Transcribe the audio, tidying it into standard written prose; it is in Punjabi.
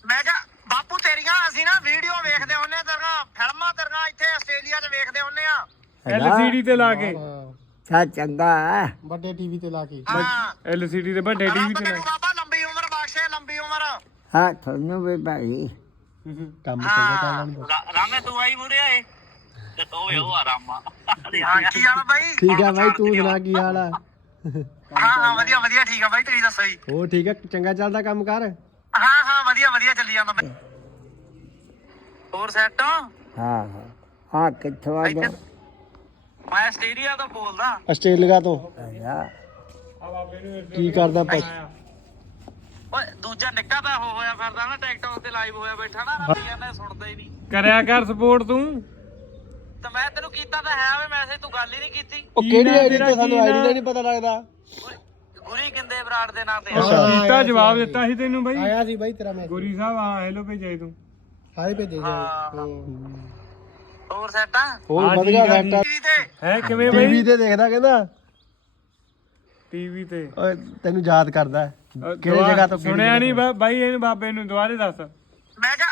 ਮੈਂ ਕਿਹਾ ਬਾਪੂ ਤੇਰੀਆਂ ਅਸੀਂ ਨਾ ਵੀਡੀਓ ਵੇਖਦੇ ਹੁੰਨੇ ਤੇਰੀਆਂ ਫਿਲਮਾਂ ਤੇਰੀਆਂ ਇੱਥੇ ਆਸਟ੍ਰੇਲੀਆ 'ਚ ਵੇਖਦੇ ਹੁੰਨੇ ਆ LCD ਤੇ ਲਾ ਕੇ ਸਾ ਚੰਗਾ ਹੈ ਵੱਡੇ ਟੀਵੀ ਤੇ ਲਾ ਕੇ ਹਾਂ LCD ਤੇ ਵੱਡੇ ਰੱਬ TV ਤੇ ਤੈਨੂੰ ਲਾ ਬਾਬਾ ਲੰਬੀ ਉਮਰ ਬਖਸ਼ੇ ਲੰਬੀ ਉਮਰ ਹਾਂ ਤੁਹਾਨੂੰ ਵੀ ਭਾਈ ਕੰਮ ਚੰਗਾ ਕਰ ਲੈਣ ਦੋ ਰਾਮੇ ਤੂੰ ਆਈ ਮੁਰੇ ਆਏ ਤੇ ਤੋਏ ਉਹ ਆਰਾਮਾ ਹਾਂ ਕੀ ਹਾਲ ਆ ਬਾਈ ਠੀਕ ਆ ਬਾਈ ਤੂੰ ਸੁਣਾ ਕੀ ਹਾਲ ਆ ਹਾਂ ਵਧੀਆ ਵਧੀਆ ਠੀਕ ਆ ਬਾਈ ਤੁਸੀਂ ਦੱਸੋ ਜੀ ਉਹ ਠੀਕ ਆ ਚੰਗਾ ਚੱਲਦਾ ਕੰਮ ਕਰ ਹਾਂ ਵਧੀਆ ਵਧੀਆ ਚੱਲੀ ਜਾਂਦਾ ਬਾਈ ਹੋਰ ਸੈਟ ਹਾਂ ਹਾਂ ਹਾਂ ਕਿੱਥੋਂ ਆ ਗਿਆ ਮੈਂ ਆਸਟ੍ਰੇਲੀਆ ਤੋਂ ਬੋਲਦਾ ਆਸਟ੍ਰੇਲੀਆ ਤੋਂ ਯਾ ਕੀ ਕਰਦਾ ਪੁੱਛ ਓਏ ਦੂਜਾ ਨਿੱਕਾ ਤਾਂ ਹੋਇਆ ਫਿਰਦਾ ਨਾ ਟਿਕਟੌਕ ਤੇ ਲਾਈਵ ਹੋਇਆ ਬੈਠਾ ਨਾ ਰਾਤੀ ਇਹਨੇ ਸੁਣਦਾ ਹੀ ਨਹੀਂ ਕਰਿਆ ਕਰ ਸਪੋਰਟ ਤੂੰ ਤੇ ਮੈਂ ਤੈਨੂੰ ਕੀਤਾ ਤਾਂ ਹੈ ਓਏ ਮੈਸੇਜ ਤੂੰ ਗੱਲ ਹੀ ਨਹੀਂ ਕੀਤੀ ਉਹ ਕਿਹੜੀ ਆਈਡੀ ਤੇ ਸਾਨੂੰ ਆਈਡੀ ਦਾ ਨਹੀਂ ਪਤਾ ਲੱਗਦਾ ਗੁਰੀ ਕਿੰਦੇ ਬਰਾੜ ਦੇ ਨਾਂ ਤੇ ਕੀਤਾ ਜਵਾਬ ਦਿੱਤਾ ਸੀ ਤੈਨੂੰ ਬਾਈ ਆਇਆ ਸੀ ਬਾਈ ਤੇਰਾ ਮੈਸੇਜ ਗੋਰੀ ਸਾਹਿਬ ਆ ਹੈਲੋ ਭੇਜਿਆ ਤੂੰ ਸਾਰੇ ਭੇਜੇ ਹੋਰ ਸੈਟਾਂ ਹੋਰ ਹਾਂ, ਵਧੀਆ ਠੀਕ ਆ, ਸੈਟ ਟੀਵੀ ਤੇ ਹੈ ਕਿਵੇਂ ਟੀਵੀ ਬਾਈ ਤੇ ਦੇਖਦਾ ਕਹਿੰਦਾ TV ਤੇ ਓਏ ਤੈਨੂੰ ਯਾਦ ਕਰਦਾ ਕਿਹੜੀ ਦੁਆ- ਜਗ੍ਹਾ ਤੋਂ ਸੁਣਿਆ ਨਹੀਂ ਬਾਈ ਇਹਨੂੰ ਬਾਬੇ ਨੂੰ ਦੁਬਾਰੇ ਦੱਸ ਮੈਂ ਕਿਹਾ